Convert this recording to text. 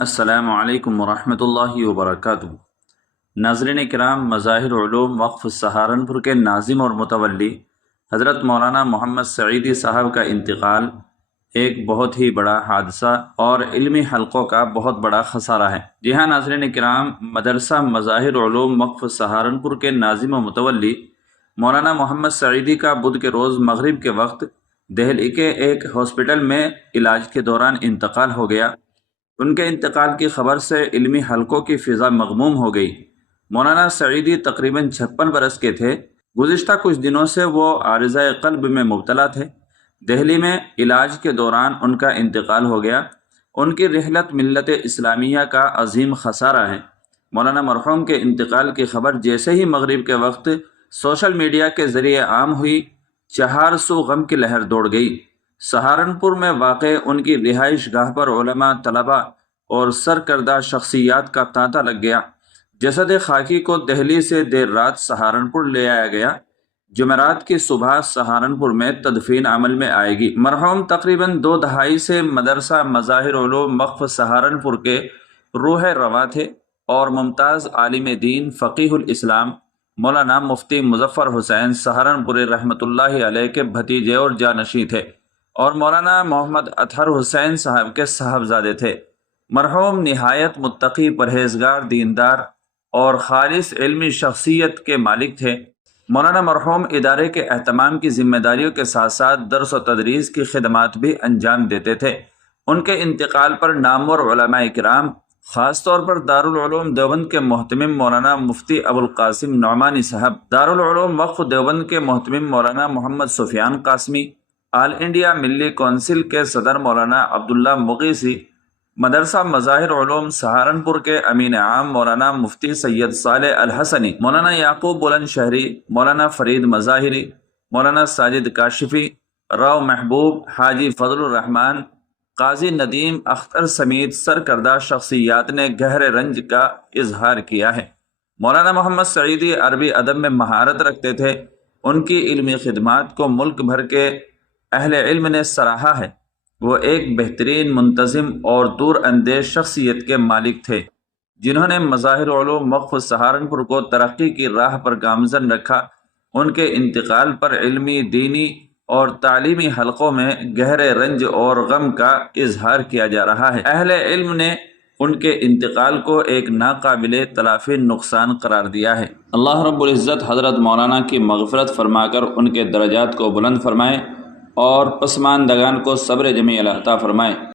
السلام علیکم ورحمۃ اللہ وبرکاتہ۔ ناظرین کرام، مظاہر علوم وقف سہارنپور کے ناظم اور متولی حضرت مولانا محمد سعیدی صاحب کا انتقال ایک بہت ہی بڑا حادثہ اور علمی حلقوں کا بہت بڑا خسارہ ہے۔ جی ہاں ناظرین کرام، مدرسہ مظاہر علوم وقف سہارنپور کے ناظم و متولی مولانا محمد سعیدی کا بدھ کے روز مغرب کے وقت دہلی کے ایک ہاسپٹل میں علاج کے دوران انتقال ہو گیا۔ ان کے انتقال کی خبر سے علمی حلقوں کی فضا مغموم ہو گئی۔ مولانا سعیدی تقریباً 56 برس کے تھے۔ گزشتہ کچھ دنوں سے وہ عارضہ قلب میں مبتلا تھے۔ دہلی میں علاج کے دوران ان کا انتقال ہو گیا۔ ان کی رحلت ملت اسلامیہ کا عظیم خسارہ ہے۔ مولانا مرحوم کے انتقال کی خبر جیسے ہی مغرب کے وقت سوشل میڈیا کے ذریعے عام ہوئی، چہار سو غم کی لہر دوڑ گئی۔ سہارنپور میں واقع ان کی رہائش گاہ پر علماء، طلباء اور سرکردہ شخصیات کا تانتا لگ گیا۔ جسد خاکی کو دہلی سے دیر رات سہارنپور لے آیا گیا۔ جمعرات کی صبح سہارنپور میں تدفین عمل میں آئے گی۔ مرحوم تقریباً 2 دہائی سے مدرسہ مظاہر علوم وقف سہارنپور کے روح رواں تھے اور ممتاز عالم دین فقیہ الاسلام مولانا مفتی مظفر حسین سہارنپوری رحمۃ اللہ علیہ کے بھتیجے اور جانشین تھے اور مولانا محمد اطہر حسین صاحب کے صاحبزادے تھے۔ مرحوم نہایت متقی، پرہیزگار، دیندار اور خالص علمی شخصیت کے مالک تھے۔ مولانا مرحوم ادارے کے اہتمام کی ذمہ داریوں کے ساتھ ساتھ درس و تدریس کی خدمات بھی انجام دیتے تھے۔ ان کے انتقال پر نامور علماء کرام، خاص طور پر دارالعلوم دیوبند کے محتمم مولانا مفتی ابوالقاسم نعمانی صاحب، دارالعلوم وقف دیوبند کے محتمم مولانا محمد سفیان قاسمی، آل انڈیا ملی کونسل کے صدر مولانا عبداللہ مغیثی، مدرسہ مظاہر علوم سہارنپور کے امین عام مولانا مفتی سید صالح الحسنی، مولانا یعقوب بلند شہری، مولانا فرید مظاہری، مولانا ساجد کاشفی، راؤ محبوب، حاجی فضل الرحمان، قاضی ندیم اختر سمیت سرکردہ شخصیات نے گہرے رنج کا اظہار کیا ہے۔ مولانا محمد سعیدی عربی ادب میں مہارت رکھتے تھے۔ ان کی علمی خدمات کو ملک بھر کے اہل علم نے سراہا ہے۔ وہ ایک بہترین، منتظم اور دور اندیش شخصیت کے مالک تھے، جنہوں نے مظاہر علوم وقف سہارنپور کو ترقی کی راہ پر گامزن رکھا۔ ان کے انتقال پر علمی، دینی اور تعلیمی حلقوں میں گہرے رنج اور غم کا اظہار کیا جا رہا ہے۔ اہل علم نے ان کے انتقال کو ایک ناقابل تلافی نقصان قرار دیا ہے۔ اللہ رب العزت حضرت مولانا کی مغفرت فرما کر ان کے درجات کو بلند فرمائے اور پسماندگان کو صبر جمیل عطا فرمائے۔